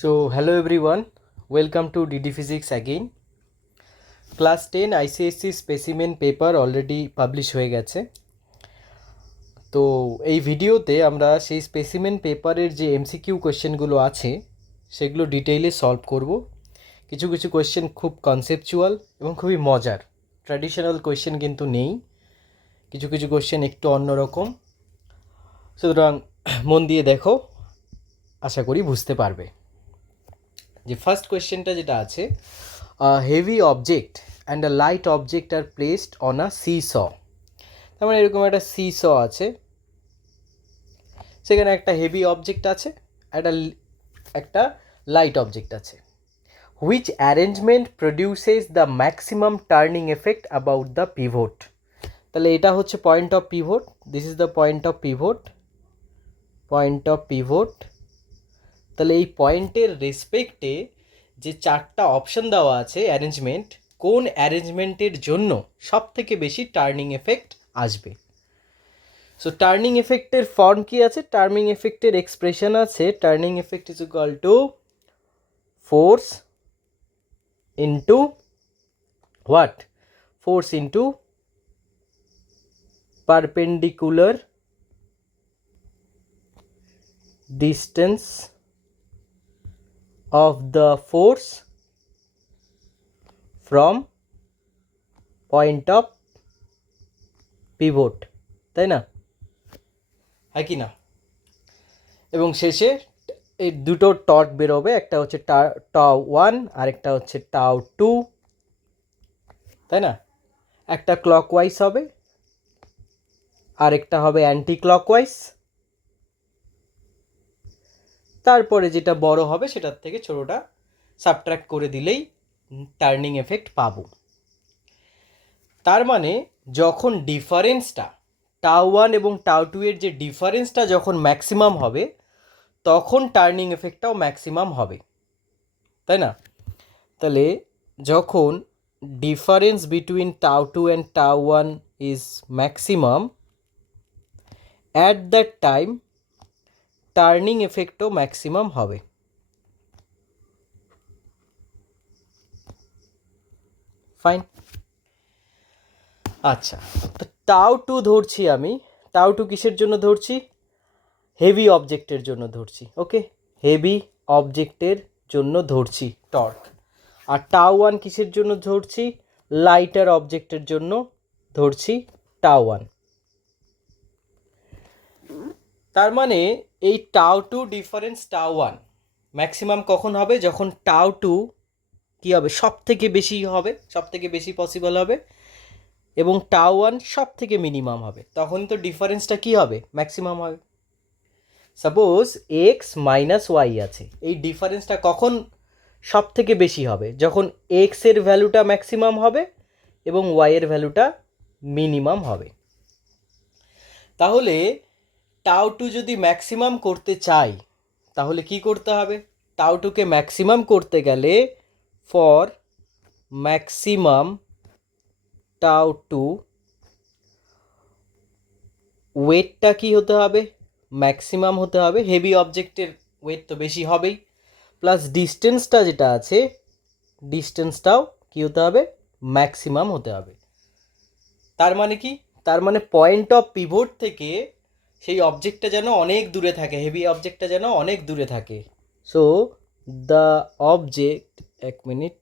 So, hello everyone, welcome to DD Physics again. Class 10 ICSE specimen paper already publish হয়ে গেছে। তো এই ভিডিওতে আমরা সেই স্পেসিমেন পেপারের যে এমসিকিউ কোয়েশ্চেনগুলো আছে সেগুলো ডিটেইলে সলভ করব। কিছু কিছু কোয়েশ্চেন খুব কনসেপচুয়াল এবং খুবই মজার, ট্র্যাডিশনাল কোয়েশ্চেন কিন্তু নেই, কিছু কিছু কোয়েশ্চেন একটু অন্যরকম। সুতরাং মন দিয়ে দেখো, আশা করি বুঝতে পারবে। যে ফার্স্ট কোয়েশ্চেনটা যেটা আছে, heavy object and a light object are placed on a seesaw. তার মানে এরকম একটা সি স আছে, সেখানে একটা হেভি অবজেক্ট আছে, একটা লাইট অবজেক্ট আছে। Which arrangement produces the maximum turning effect about the pivot. তাহলে এটা হচ্ছে point of pivot, this is the point of pivot, point of pivot. তাহলে এই পয়েন্টের রেসপেক্টে যে চারটা অপশন দেওয়া আছে অ্যারেঞ্জমেন্ট, কোন অ্যারেঞ্জমেন্টের জন্য সব থেকে বেশি টার্নিং এফেক্ট আসবে। সো টার্নিং এফেক্টের ফর্ম কি আছে, টার্নিং এফেক্টের এক্সপ্রেশন আছে, turning effect is equal to force into what, force into perpendicular distance of the force from point of pivot, তাই না, হয় কি না? এবং শেষে এই দুটো টর্ক বেরোবে, একটা হচ্ছে টাউ 1 আর একটা হচ্ছে টাউ 2, তাই না? একটা ক্লকওয়াইজ হবে আর একটা হবে অ্যান্টি ক্লকওয়াইজ, তারপরে যেটা বড় হবে সেটার থেকে ছোটোটা সাবট্র্যাক্ট করে দিলেই টার্নিং এফেক্ট পাবো। তার মানে যখন ডিফারেন্সটা টাউ 1 এবং টাউ 2 এর যে ডিফারেন্সটা যখন ম্যাক্সিমাম হবে তখন টার্নিং এফেক্টটাও ম্যাক্সিমাম হবে, তাই না? তাহলে যখন difference between tau 2 and tau 1 is maximum, at that time turning এফেক্টও ম্যাক্সিমাম হবে। ফাইন। আচ্ছা, তো টাউ 2 ধরছি আমি, টাউ 2 কিসের জন্য ধরছি? হেভি অবজেক্টের জন্য ধরছি, ওকে, হেভি অবজেক্টের জন্য ধরছি টর্ক। আর টাউ 1 কিসের জন্য ধরছি? লাইটার অবজেক্টের জন্য ধরছি টাউ 1। তার মানে এই টাউ 2 ডিফারেন্স টাউ 1 ম্যাক্সিমাম কখন হবে? যখন টাউ 2 কী হবে, সব থেকে বেশি হবে, সব থেকে বেশি পসিবল হবে, এবং টাউ 1 সব থেকে মিনিমাম হবে, তখন তো ডিফারেন্সটা কী হবে? ম্যাক্সিমাম হবে। সাপোজ এক্স মাইনাস ওয়াই আছে, এই ডিফারেন্সটা কখন সব থেকে বেশি হবে? যখন এক্সের ভ্যালুটা ম্যাক্সিমাম হবে এবং ওয়াইয়ের ভ্যালুটা মিনিমাম হবে। তাহলে টাউ 2 যদি ম্যাক্সিমাম করতে চাই তাহলে কি করতে হবে? টাউ 2কে ম্যাক্সিমাম করতে গেলে ফর ম্যাক্সিমাম টাউ 2 ওয়েটটা কি হতে হবে? ম্যাক্সিমাম হতে হবে। হেভি অবজেক্টের ওয়েট তো বেশি হবেই, প্লাস ডিস্টেন্সটা যেটা আছে ডিস্টেন্সটাও কী হতে হবে? ম্যাক্সিমাম হতে হবে। তার মানে কি? তার মানে পয়েন্ট অফ পিভট থেকে সেই অবজেক্টটা যেন অনেক দূরে থাকে, হেভি অবজেক্টটা যেন অনেক দূরে থাকে। সো দ্য অবজেক্ট, এক minute,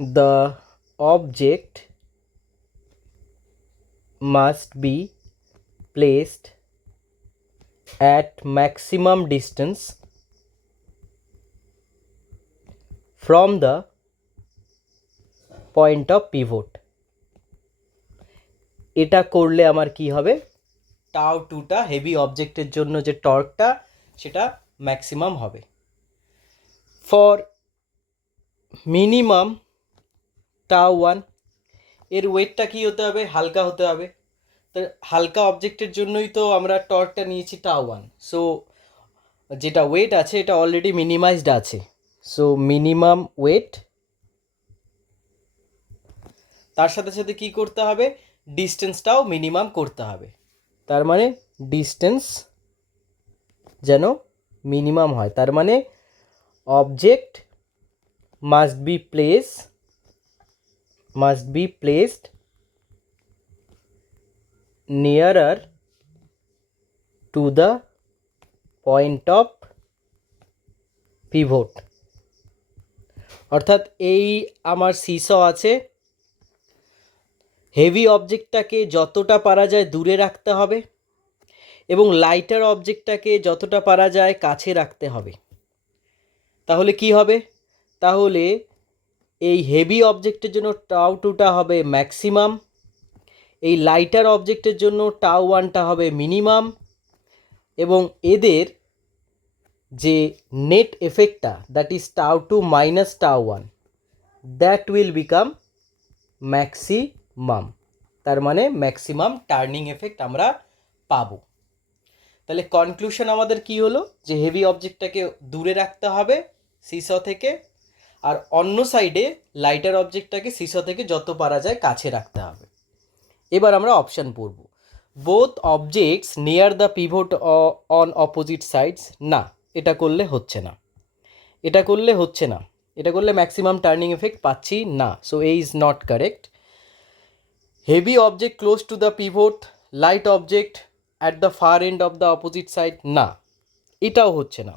the object must be placed at maximum distance from the point of pivot. এটা করলে আমার কি হবে? টাউ 2টা হেভি অবজেক্টের জন্য যে টর্কটা সেটা ম্যাক্সিমাম হবে। ফর মিনিমাম টাউ 1 এর ওয়েটটা কী হতে হবে? হালকা হতে হবে। তো হালকা অবজেক্টের জন্যই তো আমরা টর্কটা নিয়েছি টাউ 1। সো যেটা ওয়েট আছে এটা অলরেডি মিনিমাইজড আছে, সো মিনিমাম ওয়েট, তার সাথে সাথে কী করতে হবে? ডিস্টেন্সটাও মিনিমাম করতে হবে। তার মানে ডিস্টেন্স যেন মিনিমাম হয়। তার মানে object must be placed নিয়ারার to the point of pivot. অর্থাৎ এই আমার সিস আছে, হেভি অবজেক্টটাকে যতটা পারা যায় দূরে রাখতে হবে এবং লাইটার অবজেক্টটাকে যতটা পারা যায় কাছে রাখতে হবে। তাহলে কি হবে? তাহলে এই হেভি অবজেক্টের জন্য টাউ টুটা হবে ম্যাক্সিমাম, এই লাইটার অবজেক্টের জন্য টাউ ওয়ানটা হবে মিনিমাম, এবং এদের যে নেট এফেক্টটা that is tau two minus tau one, that will become maximum. তার মানে ম্যাক্সিমাম টার্নিং এফেক্ট আমরা পাবো। তাহলে কনক্লুশন আমাদের কি হলো? যে হেভি অবজেক্টটাকে দূরে রাখতে হবে সিস থেকে, আর অন্য সাইডে লাইটার অবজেক্টটাকে সিস থেকে যত পারা যায় কাছে রাখতে হবে। এবার আমরা অপশান পড়ব। Both objects near the pivot on opposite sides, না এটা করলে হচ্ছে না, এটা করলে ম্যাক্সিমাম টার্নিং এফেক্ট পাচ্ছি না, so A is not correct. Heavy object close to the pivot, light object at the far end of the opposite side, না এটাও হচ্ছে না।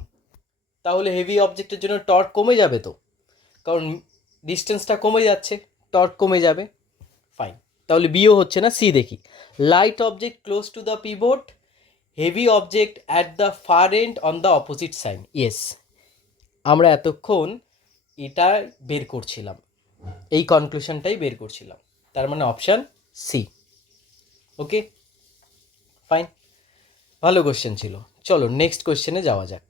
তাহলে হেভি অবজেক্টের জন্য টর্ক কমে যাবে তো, কারণ ডিস্টেন্সটা কমে যাচ্ছে, টর্ক কমে যাবে। ফাইন, তাহলে বিও হচ্ছে না। সি দেখি, light object close to the pivot, heavy object at the far end on the opposite side. Yes, আমরা এতক্ষণ এটা বের করছিলাম, এই কনক্লুশনটাই বের করছিলাম। তার মানে অপশান সি। ওকে ফাইন, ভালো কোশ্চেন ছিল। চলো নেক্সট কোশ্চেনে যাওয়া যাক।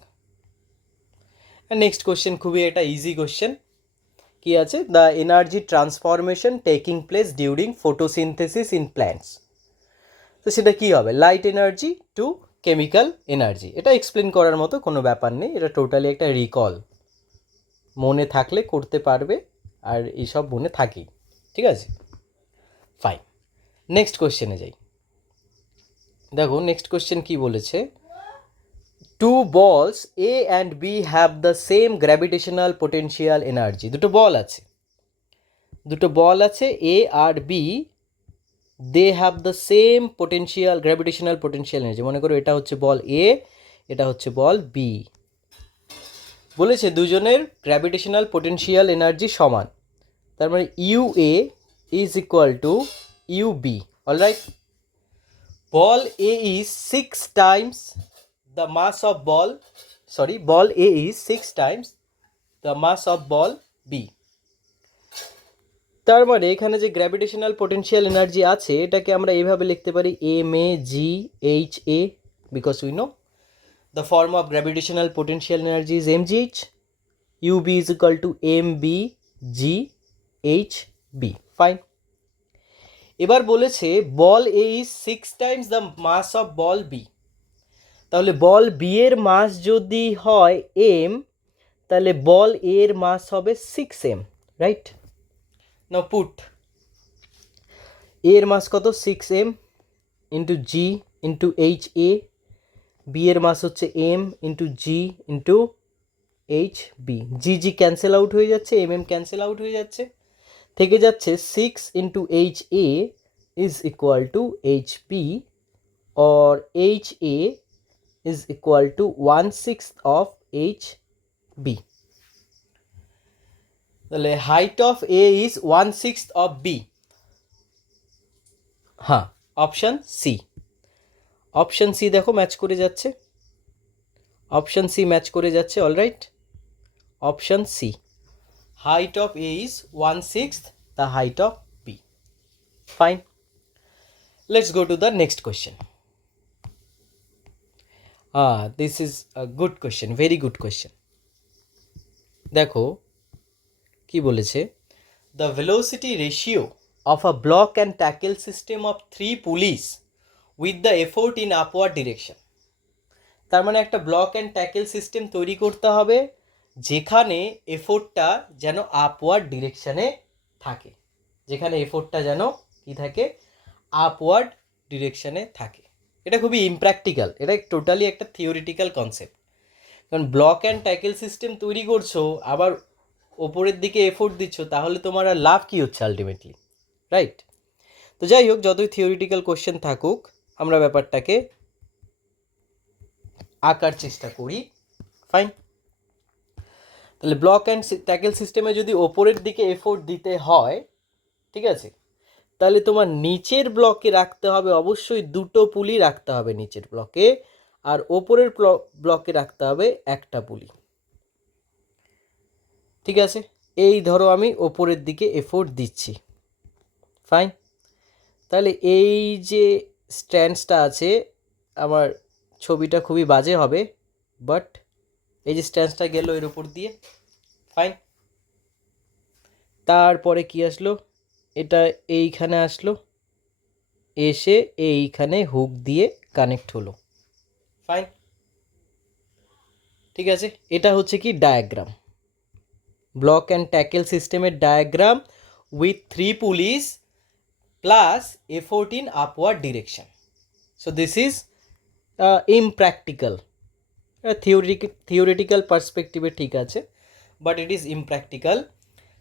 নেক্সট কোশ্চেন খুবই একটা ইজি কোশ্চেন। কি আছে? The energy transformation taking place during photosynthesis in plants. তো সেটা কী হবে? Light energy two chemical energy. এটা এক্সপ্লেন করার মতো কোনো ব্যাপার নেই, এটা টোটালি একটা রিকল, মনে থাকলে করতে পারবে, আর এইসব মনে থাকেই, ঠিক আছে? ফাইন, নেক্সট কোশ্চেনে যাই। দেখো নেক্সট কোশ্চেন কি বলেছে, two balls A and B have the same gravitational potential energy. দুটো বল আছে এ আর B, they have the same potential gravitational potential energy. মনে করো এটা হচ্ছে বল এ, এটা হচ্ছে বল বি। বলেছে দুজনের গ্র্যাভিটেশনাল পোটেনশিয়াল এনার্জি সমান, তার মানে U A is equal to U B. Alright, ball A is 6 times the mass of ball A is 6 times the mass of ball B. তার মানে এখানে যে গ্র্যাভিটেশনাল পোটেনশিয়াল এনার্জি আছে এটাকে আমরা এইভাবে লিখতে পারি MAGHA, because we know the form of gravitational potential energy is MGH. UB is equal to MBGHB. Fine. এবার বলেছে বল A is 6 times the mass of ball B. তাহলে বল বি এর মাস যদি হয় এম, তাহলে বল এর মাস হবে 6m, রাইট? নাও পুট এর মাস কত? 6m into G into H A, B এর মাস হচ্ছে M into G into H B. G cancel out হয়ে যাচ্ছে, এম ক্যান্সেল আউট হয়ে যাচ্ছে, থেকে যাচ্ছে 6 into H A is equal to H B, or H A is equal to 1/6 of HB. তাহলে height of A is 1/6 of B. হ্যাঁ, option C দেখো match করে যাচ্ছে, অপশান সি ম্যাচ করে যাচ্ছে। Alright, option C, height of A is 1/6 the height of B. Fine, let's go to the next question. This is a good question, very good question. দেখো কি বলেছে, the velocity ratio of a block and tackle system of 3 pulleys with the effort in upward direction. তার মানে একটা block and tackle system তৈরি করতে হবে যেখানে এফোর্টটা যেন আপওয়ার্ড ডিরেকশানে থাকে, যেখানে এফোর্টটা যেন কি থাকে? আপওয়ার্ড ডিরেকশানে থাকে। এটা খুবই ইমপ্র্যাকটিক্যাল, এটা টোটালি একটা থিওরিটিক্যাল কনসেপ্ট, কারণ ব্লক অ্যান্ড ট্যাকেল সিস্টেম তৈরি করছো, আবার ওপরের দিকে এফোর্ট দিচ্ছ, তাহলে তোমার আর লাভ কী হচ্ছে আলটিমেটলি, রাইট? তো যাই হোক, যতই থিওরিটিক্যাল কোশ্চেন থাকুক, আমরা ব্যাপারটাকে আঁকার চেষ্টা করি। ফাইন। তাহলে ব্লক অ্যান্ড ট্যাকেল সিস্টেমে যদি ওপরের দিকে এফোর্ট দিতে হয়, ঠিক আছে, তাহলে তোমার নিচের ব্লকে রাখতে হবে অবশ্যই দুটো পুলি রাখতে হবে নিচের ব্লকে, আর ওপরের ব্লকে রাখতে হবে একটা পুলি। ঠিক আছে, এই ধরো আমি ওপরের দিকে এফোর্ট দিচ্ছি। ফাইন। তাহলে এই যে স্ট্যান্ডসটা আছে, আমার ছবিটা খুবই বাজে হবে, বাট এই যে স্ট্যান্ডসটা গেল এর উপর দিয়ে। ফাইন। তারপরে কি আসলো, এটা এইখানে আসলো, এসে এইখানে হুক দিয়ে কানেক্ট হলো। ফাইন। ঠিক আছে, এটা হচ্ছে কি ডায়াগ্রাম, ব্লক অ্যান্ড ট্যাকেল সিস্টেমের diagram with 3 pulleys plus effort in upward direction. So this is impractical. Theoretical পার্সপেক্টিভে ঠিক আছে, but it is impractical.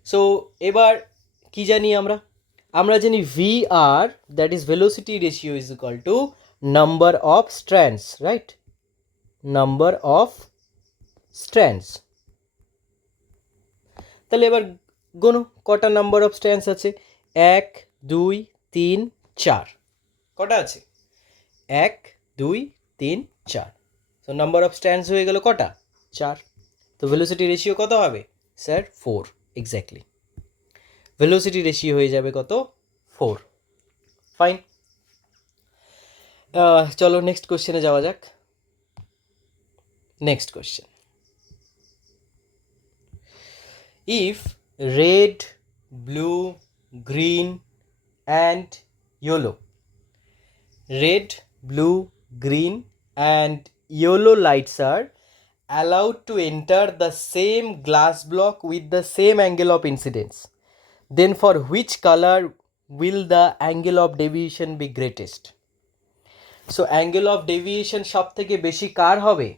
So এবার কি জানি আমরা, আমরা জানি V R, that is velocity ratio, is equal to number of strands, right? Number of strands. তাহলে এবার গোনো কটা নাম্বার অফ স্ট্র্যান্ডস আছে। 1 2 3 4। কটা আছে? 1 2 3 4। সো নাম্বার অফ স্ট্র্যান্ডস হয়ে গেল কটা? 4। তো ভেলোসিটি রেশিও কত হবে স্যার? 4। এক্স্যাক্টলি, ভেলোসিটি রেশিও হয়ে যাবে কত? 4। ফাইন। চলো নেক্সট কোশ্চেনে যাওয়া যাক। Next question, if red, blue, green and yellow, red, blue, green and yellow lights are allowed to enter the same glass block with the same angle of incidence, then for which color will the angle of deviation be greatest? So angle of deviation সব থেকে বেশি কার হবে?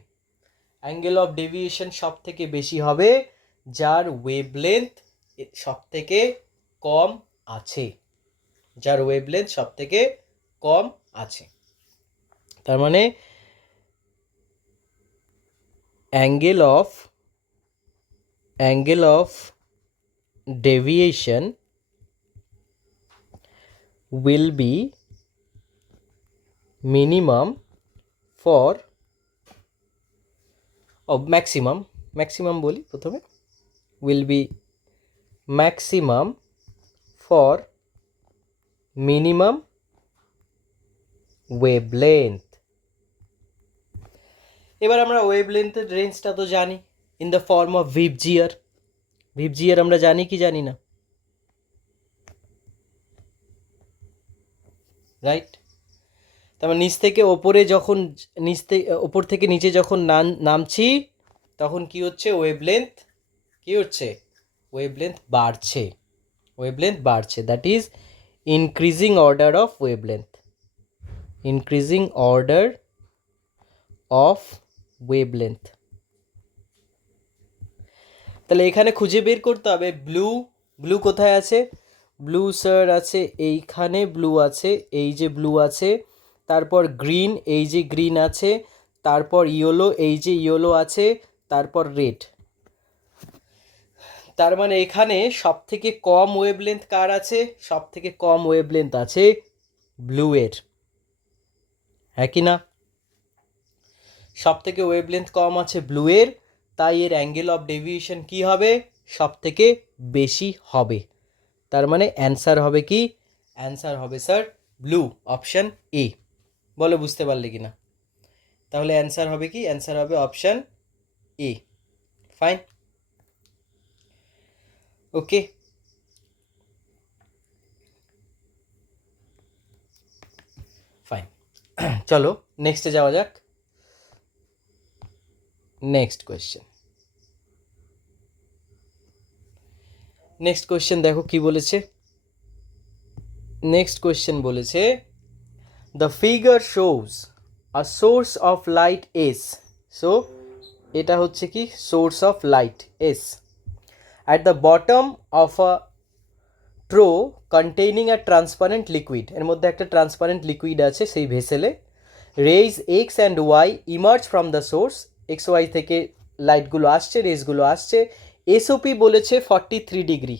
Angle of deviation সব থেকে বেশি হবে যার wavelength সব থেকে কম আছে, যার ওয়েভলেন্থ সব থেকে কম আছে। তার মানে angle of deviation will be minimum for maximum বলি প্রথমে, will be maximum for minimum wavelength. এবার আমরা ওয়েভলেন্থের রেঞ্জটা তো জানি, ইন দ্য ফর্ম অফ ভিপজিআর। ভিপজিআর আমরা জানি কি জানি না? রাইট। তারপর নিচ থেকে ওপরে যখন ওপর থেকে নিচে যখন নামছি, তখন কি হচ্ছে? ওয়েভলেন্থ কি হচ্ছে? ওয়েভলেন্থ বাড়ছে, ওয়েভলেন্থ বাড়ছে, that is increasing order of wavelength, increasing order of wavelength. তাহলে এখানে খুঁজে বের করতে হবে ব্লু কোথায় আছে? ব্লু স্যার আছে এইখানে, ব্লু আছে, এই যে ব্লু আছে, তারপর গ্রিন, এই যে গ্রিন আছে, তারপর ইয়েলো, এই যে ইয়েলো আছে, তারপর রেড। তার মানে এখানে সব থেকে কম ওয়েভলেন্থ কার আছে? সব থেকে কম ওয়েভলেন্থ আছে ব্লু এর, হ্যাঁ কি না? সব থেকে ওয়েভলেন্থ কম আছে ব্লু এর, তাই এর অ্যাঙ্গেল অফ ডেভিয়েশন কি হবে? সব থেকে বেশি হবে। তার মানে অ্যান্সার হবে কি? অ্যান্সার হবে স্যার ব্লু, অপশান এ। বলো বুঝতে পারলে কি না? তাহলে অ্যান্সার হবে কি? অ্যান্সার হবে option A. Fine, okay. Fine, চলো নেক্সটে যাওয়া যাক। নেক্সট কোয়েশ্চেন, নেক্সট কোয়েশ্চেন দেখো কি বলেছে। নেক্সট কোয়েশ্চেন বলেছে, the figure shows a source of light S, so এটা হচ্ছে কি source of light S. At the bottom of a trough containing a transparent liquid, এর মধ্যে একটা ট্রান্সপারেন্ট লিকুইড আছে সেই ভেসেলে, rays X and Y emerge from the source, X Y থেকে লাইটগুলো আসছে, রেসগুলো আসছে, এসওপি বলেছে 43 ডিগ্রি,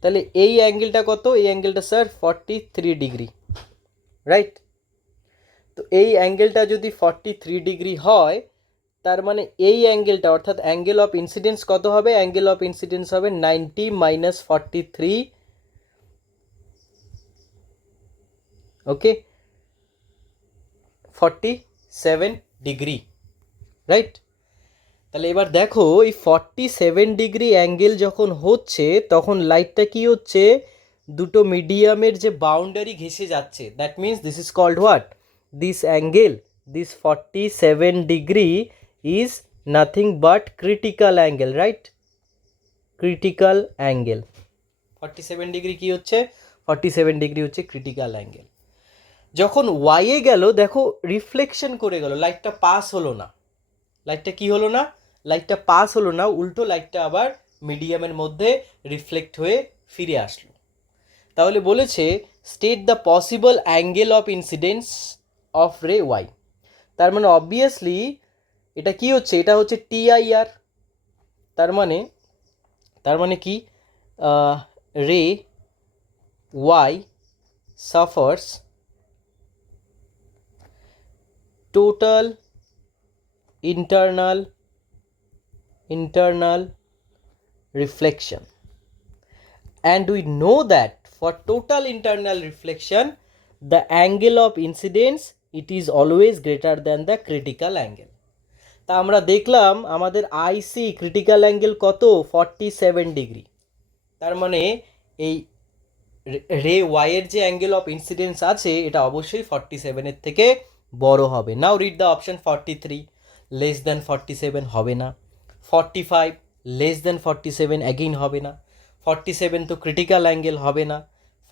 তাহলে এই অ্যাঙ্গেলটা কত? এই অ্যাঙ্গেলটা স্যার 43 ডিগ্রি, রাইট? তো এই অ্যাঙ্গেলটা যদি 43 ডিগ্রি হয়, তার মানে এই অ্যাঙ্গেলটা অর্থাৎ অ্যাঙ্গেল অফ ইনসিডেন্স কত হবে? অ্যাঙ্গেল অফ ইনসিডেন্স হবে 90 মাইনাস 43, ওকে, 47 ডিগ্রি, রাইট? তাহলে এবার দেখো এই 47 ডিগ্রি অ্যাঙ্গেল যখন হচ্ছে তখন লাইটটা কি হচ্ছে? দুটো মিডিয়ামের যে বাউন্ডারি ঘেঁষে যাচ্ছে, that means this is called what? This angle, this 47 degree is nothing but critical angle, right? Critical angle 47 degree কি হচ্ছে? 47 ডিগ্রি হচ্ছে ক্রিটিক্যাল অ্যাঙ্গেল। যখন ওয়াইয়ে গেল দেখো রিফ্লেকশন করে গেল, লাইটটা পাস হলো না। লাইটটা কি হলো না? লাইটটা পাস হলো না, উল্টো লাইটটা আবার মিডিয়ামের মধ্যে রিফ্লেক্ট হয়ে ফিরে আসলো। তাহলে বলেছে state the possible angle of incidence of রে ওয়াই। তার মানে অবভিয়াসলি এটা কি হচ্ছে? এটা হচ্ছে টিআইআর। তার মানে কি? Ray Y suffers total internal reflection, and we know that for total internal reflection the angle of incidence it is always greater than the critical angle. তা আমরা দেখলাম আমাদের আইসি ক্রিটিক্যাল অ্যাঙ্গেল কত? 47 ডিগ্রি। তার মানে এই রে ওয়াইয়ের যে অ্যাঙ্গেল অফ ইনসিডেন্স আছে এটা অবশ্যই 47-এর থেকে বড় হবে। Now read the option. 43 less than 47 হবে না, 45 লেস দেন 47 অ্যাগেইন হবে না, 47 তো ক্রিটিক্যাল অ্যাঙ্গেল হবে না,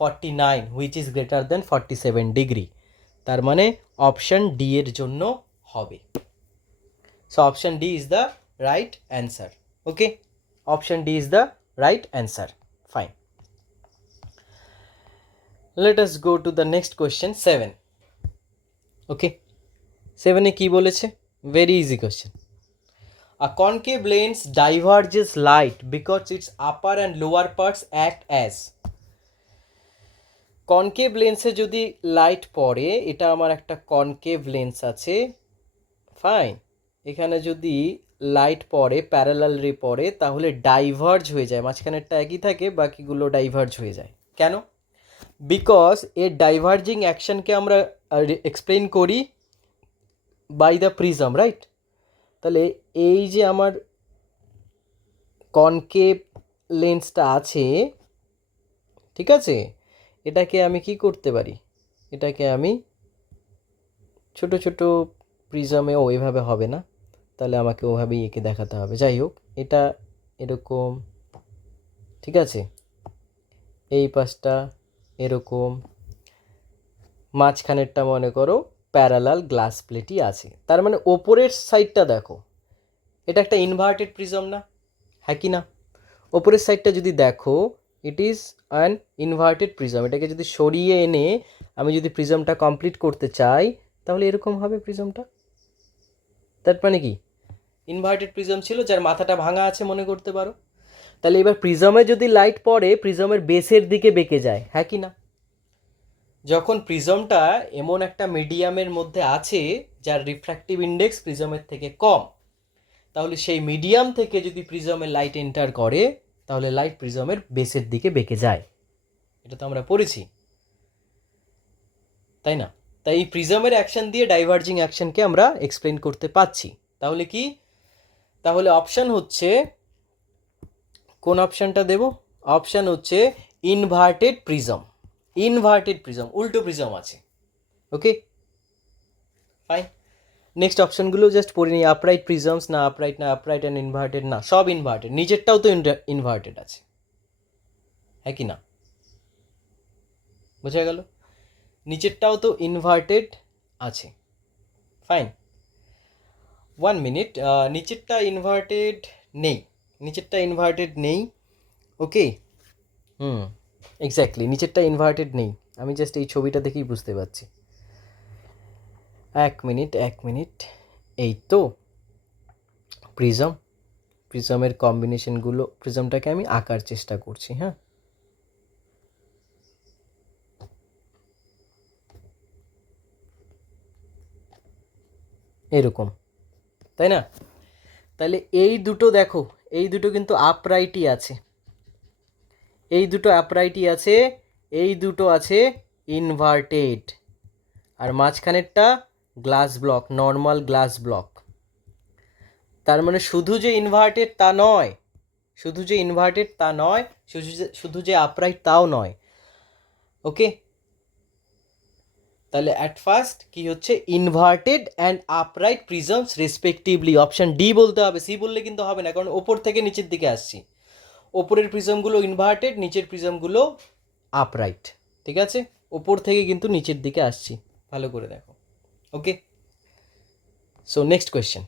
49 which is greater than 47 degree. তার মানে অপশন ডি এর জন্য হবে। So option D is the right answer. Okay, option D is the right answer. Fine, let us go to the next question 7. okay, 7 এ কি বলেছে? very easy question. A concave lens diverges light because its upper and lower parts act as, concave লেন্সে যদি light পড়ে, এটা আমার একটা concave lens আছে, fine, এখানে যদি লাইট পড়ে, প্যারালাল রে পড়ে, তাহলে ডাইভার্জ হয়ে যায়, মাঝখানেরটা একই থাকে, বাকিগুলো ডাইভার্জ হয়ে যায়। কেন? বিকজ এর ডাইভার্জিং অ্যাকশনকে আমরা এক্সপ্লেন করি বাই দ্য প্রিজম, রাইট? তাহলে এই যে আমার কনকেভ লেন্সটা আছে, ঠিক আছে, এটাকে আমি কি করতে পারি? এটাকে আমি ছোট ছোট প্রিজমে, এভাবে হবে না, তাহলে আমাকে ওভাবেই এঁকে দেখাতে হবে। যাই হোক, এটা এরকম, ঠিক আছে, এই পাশটা এরকম, মাঝখানেরটা মনে করো প্যারালাল গ্লাস প্লেটই আছে। তার মানে ওপরের সাইডটা দেখো, এটা একটা ইনভার্টেড প্রিজম না, হ্যাঁ কি না? ওপরের সাইডটা যদি দেখো, it is an inverted prism. এটাকে যদি সরিয়ে এনে আমি যদি প্রিজমটা কমপ্লিট করতে চাই, তাহলে এরকম হবে প্রিজমটা। তার মানে কি? ইনভার্টেড প্রিজম ছিল, যার মাথাটা ভাঙা আছে, মনে করতে পারো। তাহলে এবার প্রিজমে যদি লাইট পড়ে, প্রিজমের বেসের দিকে বেঁকে যায়, হ্যাঁ কি না? যখন প্রিজমটা এমন একটা মিডিয়ামের মধ্যে আছে যার রিফ্র্যাক্টিভ ইন্ডেক্স প্রিজমের থেকে কম, তাহলে সেই মিডিয়াম থেকে যদি প্রিজমের লাইট এন্টার করে, তাহলে লাইট প্রিজমের বেসের দিকে বেঁকে যায়। এটা তো আমরা পড়েছি, তাই না? তাই এই প্রিজমের অ্যাকশন দিয়ে ডাইভার্জিং অ্যাকশনকে আমরা এক্সপ্লেন করতে পারছি। তাহলে কি? তাহলে অপশান হচ্ছে, কোন অপশানটা দেব? অপশান হচ্ছে ইনভার্টেড প্রিজম। ইনভার্টেড প্রিজম, উল্টো প্রিজম আছে। ওকে, ফাইন। নেক্সট অপশনগুলো জাস্ট পড়ে নিই। আপরাইট প্রিজমস, না আপরাইট, না আপরাইট অ্যান্ড ইনভার্টেড, না সব ইনভার্টেড। নিচেরটাও তো ইনভার্টেড আছে, হ্যাঁ কি না? বোঝা গেল? নিচেরটাও তো ইনভার্টেড আছে। ফাইন। 1 মিনিট, নিচেরটা ইনভার্টেড নেই, নিচেরটা ইনভার্টেড নেই। ওকে, এক্স্যাক্টলি নিচেরটা ইনভার্টেড নেই, আমি জাস্ট এই ছবিটা দেখেই বুঝতে পারছি। 1 মিনিট, এই তো প্রিজমের কম্বিনেশনগুলো, প্রিজমটাকে আমি আঁকার চেষ্টা করছি। হ্যাঁ, এরকম, তাই না? তাহলে এই দুটো দেখো, এই দুটো কিন্তু আপরাইটই আছে, এই দুটো আপরাইটই আছে, এই দুটো আছে ইনভার্টেড, আর মাঝখানেরটা glass block, normal glass block. তার মানে শুধু যে ইনভার্টেড তা নয়, শুধু যে ইনভার্টেড তা নয়, শুধু যে আপরাইট তাও নয়। ওকে, তাহলে অ্যাট ফার্স্ট কি হচ্ছে, inverted and upright prisms respectively, option D বলতে হবে, সি বললে কিন্তু হবে না, কারণ ওপর থেকে নিচের দিকে আসছি। ওপরের প্রিজমগুলো ইনভার্টেড, নিচের প্রিজমগুলো আপরাইট, ঠিক আছে? ওপর থেকে কিন্তু নিচের দিকে আসছি, ভালো করে দেখো। Okay, so next question.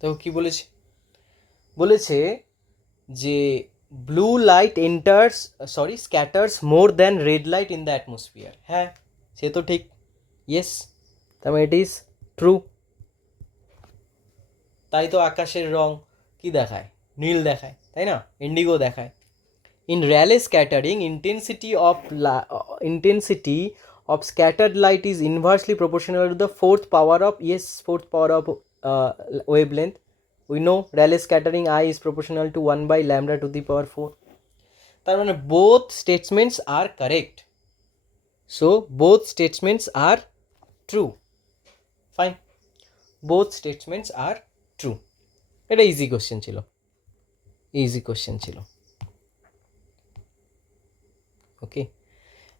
তো কি বলেছে, বলেছে যে blue light enters, scatters more than red light in the atmosphere. হ্যাঁ, সে তো ঠিক, ইয়েস, তার মানে ইট ইজ ট্রু। তাই তো আকাশের রং কি দেখায়, নীল দেখায়, তাই না? ইন্ডিগো দেখায়। In Rayleigh scattering, intensity of scattered light is inversely proportional to the fourth power of wavelength. We know Rayleigh scattering I is proportional to 1 by lambda to the power 4. তার মানে both statements are correct. So both statements are true. Fine. Both statements are true. এটা easy question ছিল, easy question ছিল। ওকে,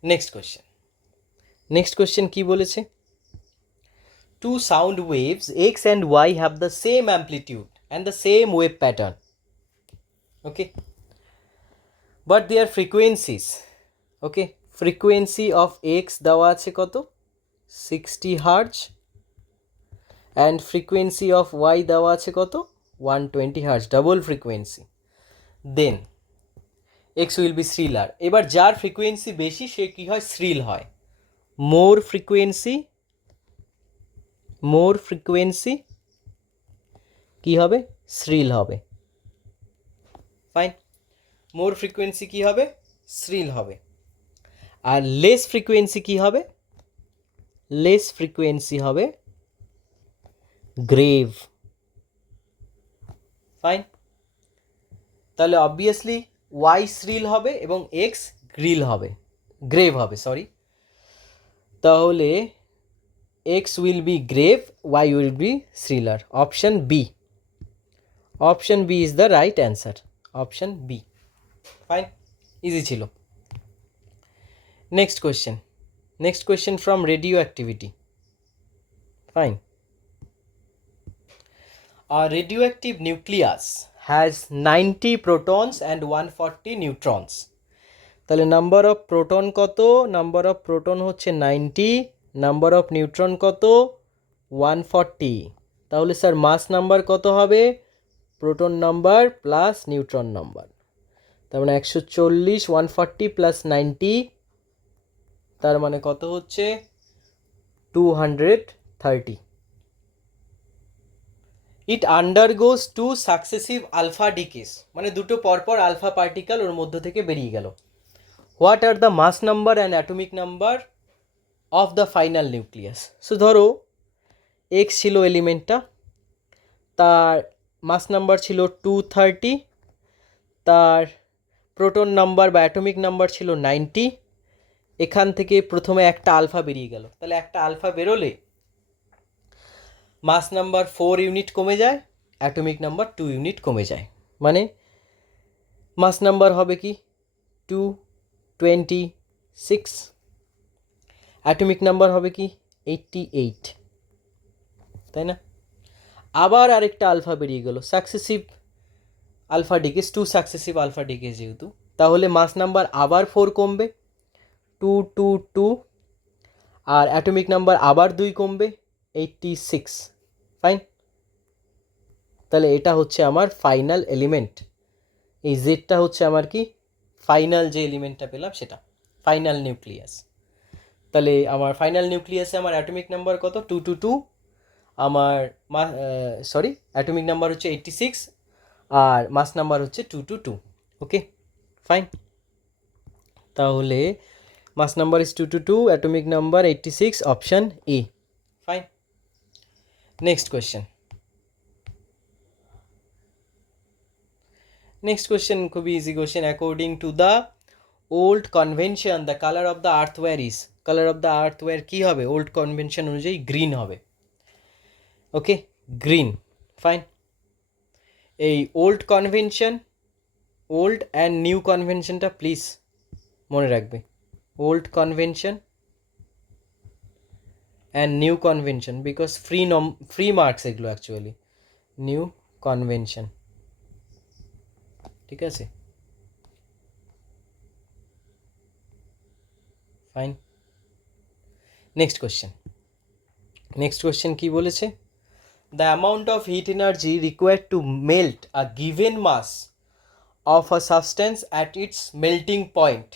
next question. Next question কি বলেছে, two sound waves x and y have the same amplitude and the same wave pattern. Okay, but their frequencies, okay, frequency of x দেওয়া আছে কত 60 Hz and frequency of y দেওয়া আছে কত 120 Hz, double frequency, then x will be shriller. এবার যার frequency বেশি সে কি হয়, শ্রিল হয়। মোর ফ্রিকোয়েন্সি কি হবে, শ্রিল হবে। ফাইন, মোর ফ্রিকোয়েন্সি কি হবে, শ্রিল হবে। আর লেস ফ্রিকোয়েন্সি কি হবে, লেস ফ্রিকোয়েন্সি হবে গ্রেভ। ফাইন, তাহলে অবভিয়াসলি ওয়াই শ্রিল হবে এবং এক্স গ্রেভ হবে, সরি। তাহলে X will be grave, Y will be shriller. Option B, option B is the right answer, option B. Fine, easy ছিল। Next question from radioactivity. Fine, a radioactive nucleus has 90 protons and 140 neutrons. তাহলে number of proton কত, number of proton হচ্ছে 90, number of neutron কত 140। তাহলে sir মাস number কত হবে, proton number plus neutron number, তার মানে 140, 140 প্লাস 90, তার মানে কত হচ্ছে 230। ইট আন্ডারগোজ টু সাকসেসিভ আলফা ডিকেস, মানে দুটো পরপর আলফা পার্টিকেল ওর মধ্য থেকে বেরিয়ে গেল। What are the mass number and atomic number of the final nucleus. So ধরো এক্স ছিল এলিমেন্টটা, তার মাস নাম্বার ছিল 230, তার প্রোটন নাম্বার বা অ্যাটমিক নাম্বার ছিল 90। এখান থেকে প্রথমে একটা আলফা বেরিয়ে গেল, তাহলে একটা আলফা বেরোলে মাস নাম্বার 4 ইউনিট কমে যায়, অ্যাটমিক নাম্বার 2 ইউনিট কমে যায়, মানে মাস নাম্বার হবে কি 226, অ্যাটমিক নাম্বার হবে কি 88, তাই না? আবার আরেকটা আলফা বেরিয়ে গেল, সাকসেসিভ আলফা ডিকেস, 2 সাকসেসিভ আলফা ডিকেস যেহেতু, তাহলে মাস নাম্বার আবার 4 কমবে 222, আর অ্যাটমিক নাম্বার আবার 2 কমবে 86, ফাইন। তাহলে এটা হচ্ছে আমার ফাইনাল এলিমেন্ট, এই জেডটা হচ্ছে আমার কি ফাইনাল যে এলিমেন্টটা পেলাম সেটা, ফাইনাল নিউক্লিয়াস। তাহলে আমার ফাইনাল নিউক্লিয়াসে আমার অ্যাটমিক নাম্বার কত, 222, আমার অ্যাটমিক নাম্বার হচ্ছে 86 আর মাস নাম্বার হচ্ছে 222। ওকে ফাইন, তাহলে mass number is 222, atomic number 86, option A. Fine, next question. Next question খুবই easy question. According to the old convention the colour of the earth wire is, colour of the earth wire কী হবে old convention অনুযায়ী, green হবে। Okay, green, fine. এই old convention, old and new কনভেনশনটা please মনে রাখবে, old convention and new convention, because free marks এগুলো actually, new convention, ঠিক আছে, fine. Next question, next question কী বলেছে, the amount of heat energy required to melt a given mass of a substance at its melting point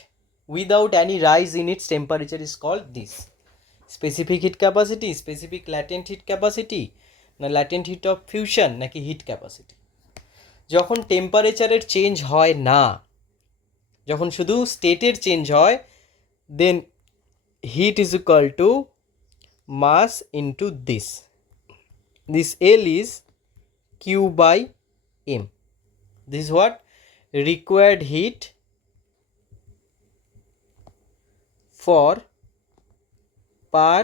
without any rise in its temperature is called this. Specific heat capacity, specific latent heat capacity, না latent heat of fusion নাকি hit capacity. যখন টেম্পারেচারের change হয় না, যখন শুধু স্টেটের change হয়, then heat is equal to mass into this, this L is Q by M, this is what required heat for per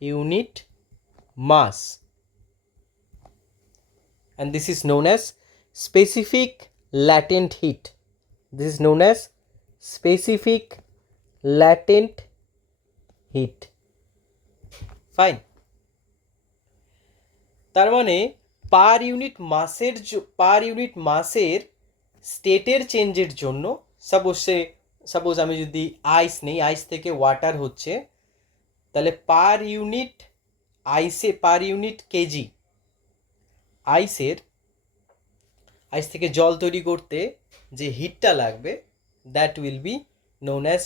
unit mass, and this is known as specific latent heat. This is known as specific latent heat. Fine. তার মানে per unit মাসের স্টেটের চেঞ্জের জন্য, suppose আমি যদি আইস নেই, আইস থেকে ওয়াটার হচ্ছে, তাহলে পার ইউনিট কেজি আইস থেকে জল তৈরি করতে যে হিটটা লাগবে, that will be known as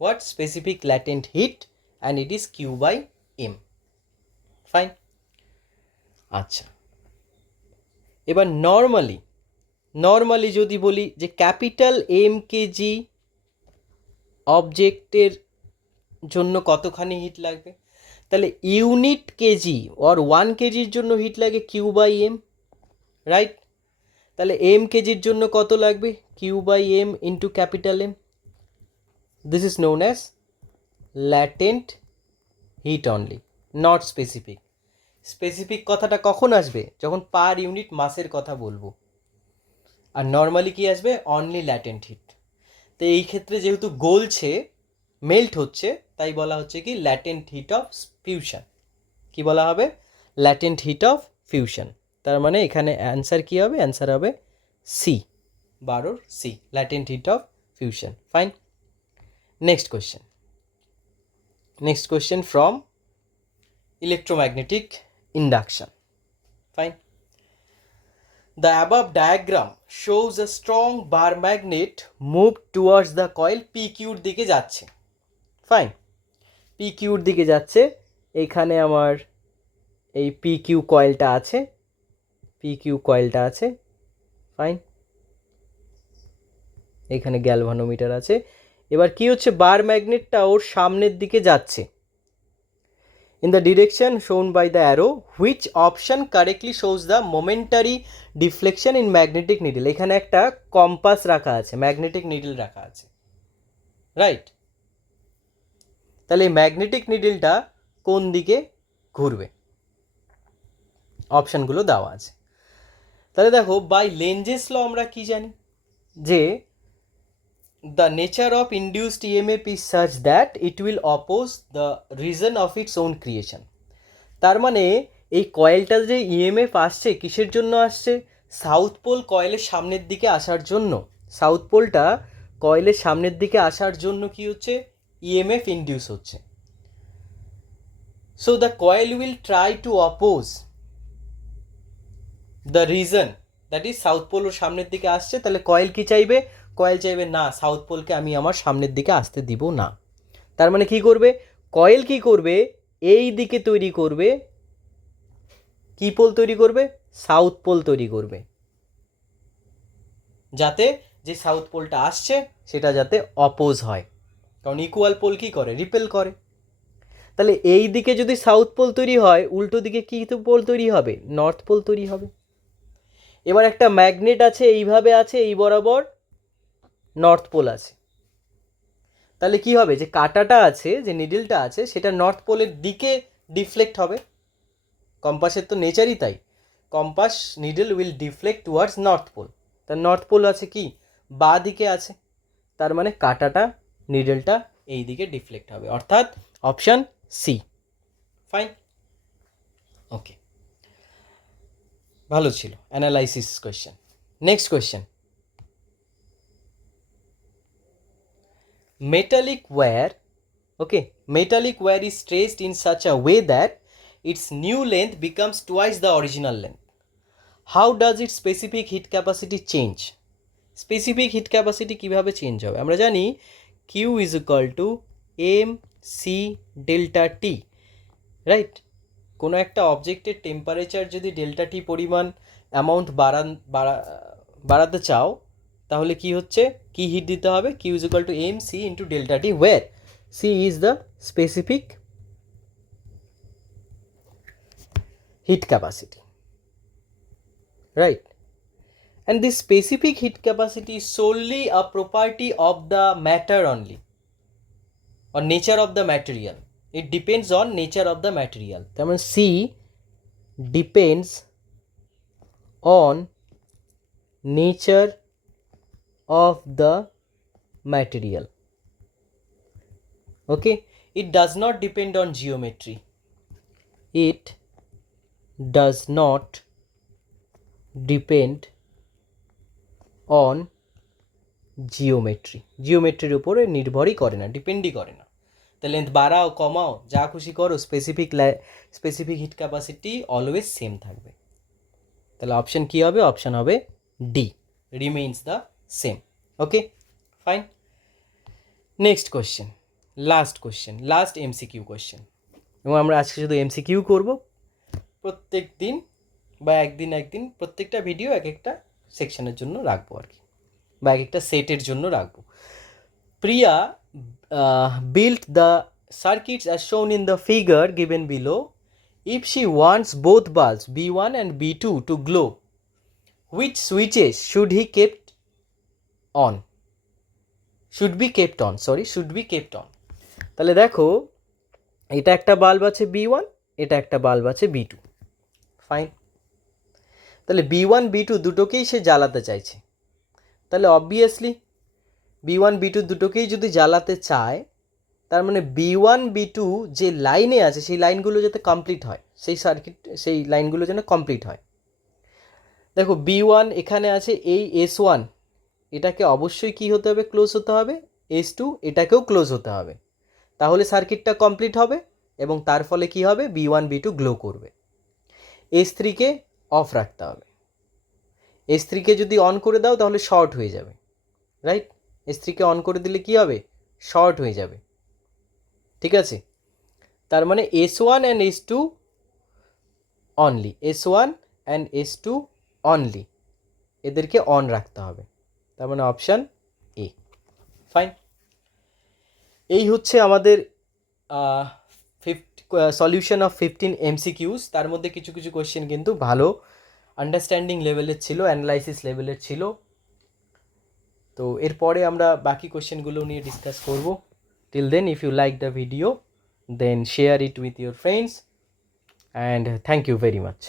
what, specific latent heat, and it is Q by M. Fine, আচ্ছা, এবার নর্মালি যদি বলি যে ক্যাপিটাল এম কেজি অবজেক্টের জন্য কতখানি হিট লাগবে, তাহলে ইউনিট কেজি অর 1 কেজির জন্য হিট লাগে কিউ বাই এম, রাইট? তাহলে এম কেজির জন্য কত লাগবে, Q by M into capital M. This is known as latent heat only, not specific. Specific কথাটা কখন আসবে, যখন পার ইউনিট মাসের কথা বলবো, আর নর্মালি কি আসবে, অনলি ল্যাটেন্ট হিট। তো এই ক্ষেত্রে যেহেতু গলছে, মেল্ট হচ্ছে, তাই বলা হচ্ছে কি ল্যাটেন্ট হিট অফ ফিউশন। কি বলা হবে, ল্যাটেন্ট হিট অফ ফিউশন। তার মানে এখানে অ্যান্সার কি হবে, অ্যান্সার হবে C, 12 C, latent heat of fusion. Fine, next question from electromagnetic induction. Fine, the above diagram shows a strong bar magnet moved towards the coil, PQ এর দিকে যাচ্ছে। Fine, PQ এর দিকে যাচ্ছে, এখানে আমার এই PQ কয়েলটা আছে, ফাইন, এখানে গ্যালভানোমিটার আছে। এবার কি হচ্ছে, বার ম্যাগনেটটা ওর সামনের দিকে যাচ্ছে, in the direction shown by the arrow, which option correctly shows the momentary deflection in magnetic needle? এখানে একটা কম্পাস রাখা আছে, ম্যাগনেটিক নিডল রাখা আছে, রাইট? তাহলে এই ম্যাগনেটিক নিডলটা কোন দিকে ঘুরবে, অপশানগুলো দেওয়া আছে। তাহলে দেখো, বাই লেঞ্জেস ল আমরা কি জানি, যে the nature of induced EMF is such that it will oppose the reason of its own creation. তার মানে এই কয়েলটা যে ইএমএফ আসছে, কিসের জন্য আসছে, সাউথ পোল কয়েলের সামনের দিকে আসার জন্য। সাউথ পোলটা কয়েলের সামনের দিকে আসার জন্য কি হচ্ছে, ইএমএফ ইনডিউস হচ্ছে। So the coil will try to oppose the reason, that is south pole ওর সামনের দিকে আসছে, তাহলে কয়েল কি চাইবে? কয়েল চাইবে না, সাউথ পোলকে আমি আমার সামনের দিকে আসতে দিব না। তার মানে কি করবে? কয়েল কি করবে? এই দিকে তৈরি করবে, কি পোল তৈরি করবে? সাউথ পোল তৈরি করবে, যাতে যে সাউথ পোলটা আসছে সেটা যাতে অপোজ হয়, কারণ ইকুয়াল পোল কি করে? রিপেল করে। তাহলে এই দিকে যদি সাউথ পোল তৈরি হয়, উল্টো দিকে কি পোল তৈরি হবে? নর্থ পোল তৈরি হবে। এবার একটা ম্যাগনেট আছে, এইভাবে আছে, এই বরাবর নর্থ পোল আছে, তাহলে কি হবে? যে কাঁটাটা আছে, যে নিডলটা আছে, সেটা নর্থ পোলের দিকে ডিফ্লেক্ট হবে। কম্পাসের তো নেচারই তাই, compass needle will deflect towards north pole. তার নর্থ পোল আছে কি? বা দিকে আছে, তার মানে কাঁটাটা, নিডলটা এই দিকে ডিফ্লেক্ট হবে, অর্থাৎ অপশান সি। ফাইন, ওকে, ভালো ছিল analysis question. Next question, metallic wire, okay, metallic wire is traced in such a way that its new length becomes twice the original length. How does its specific heat capacity change? Specific heat capacity কিভাবে change হবে? আমরা জানি Q is equal to mc delta t, right? কোনো একটা অবজেক্টের temperature যদি delta টি পরিমাণ amount বাড়াতে চাও, তাহলে কি হচ্ছে? কি হিট দিতে হবে? Q is equal to mc into delta t, where c is the specific heat capacity, right? And this specific heat capacity is solely a property of the matter only, or nature of the material. It depends on nature of the material. তার মানে C depends on nature of the material. Okay, it does not depend on geometry. It does not depend on geometry, জিওমেট্রির উপরে নির্ভরই করে না, ডিপেন্ডই করে না। তা লেন্থ বাড়াও কমাও যা খুশি করো, specific hit capacity always same থাকবে। তাহলে অপশান কী হবে? অপশান হবে D, remains the same. Okay, fine. Next question, last MCQ question, এবং আমরা আজকে শুধু এমসিকিউ করব। প্রত্যেক দিন বা একদিন প্রত্যেকটা ভিডিও এক একটা সেকশনের জন্য রাখবো আর কি, বা এক একটা সেটের জন্য রাখবো। প্রিয়া built the circuits as shown in the figure given below. If she wants both bulbs B1 and B2 to glow, which switches should be kept on? Should be kept on. তাহলে দেখো, এটা একটা বাল্ব আছে B1, এটা একটা bulb আছে B2, fine. তাহলে B1 B2 দুটোকেই সে জ্বালাতে চাইছে, তাহলে অবভিয়াসলি B1 B2 দুটোকেই যদি জ্বালাতে চায়, তার মানে B1 B2 যে লাইনে আছে সেই লাইনগুলো যাতে কমপ্লিট হয়, সেই লাইনগুলো যেন কমপ্লিট হয়। দেখো B1 এখানে আছে, এই S1 এটাকে অবশ্যই কি হতে হবে? ক্লোজ হতে হবে। S2 এটাকেও ক্লোজ হতে হবে, তাহলে সার্কিটটা কমপ্লিট হবে, এবং তার ফলে কি হবে? B1 B2 গ্লো করবে। S3কে অফ রাখতে হবে, S3কে যদি অন করে দাও তাহলে শর্ট হয়ে যাবে, রাইট? S3কে অন করে দিলে কি হবে? শর্ট হয়ে যাবে, ঠিক আছে? তার মানে S1 and S2 only, S1 and S2 only, এদেরকে অন রাখতে হবে। তার মানে অপশান এ, ফাইন। এই হচ্ছে আমাদের সলিউশন অফ 15 MCQs। তার মধ্যে কিছু কিছু কোয়েশ্চেন কিন্তু ভালো আন্ডারস্ট্যান্ডিং লেভেলের ছিল, অ্যানালাইসিস লেভেলের ছিল। তো এরপরে আমরা বাকি কোয়েশ্চেনগুলো নিয়ে ডিসকাস করব। Till then, if you like the video, then share it with your friends, and thank you very much.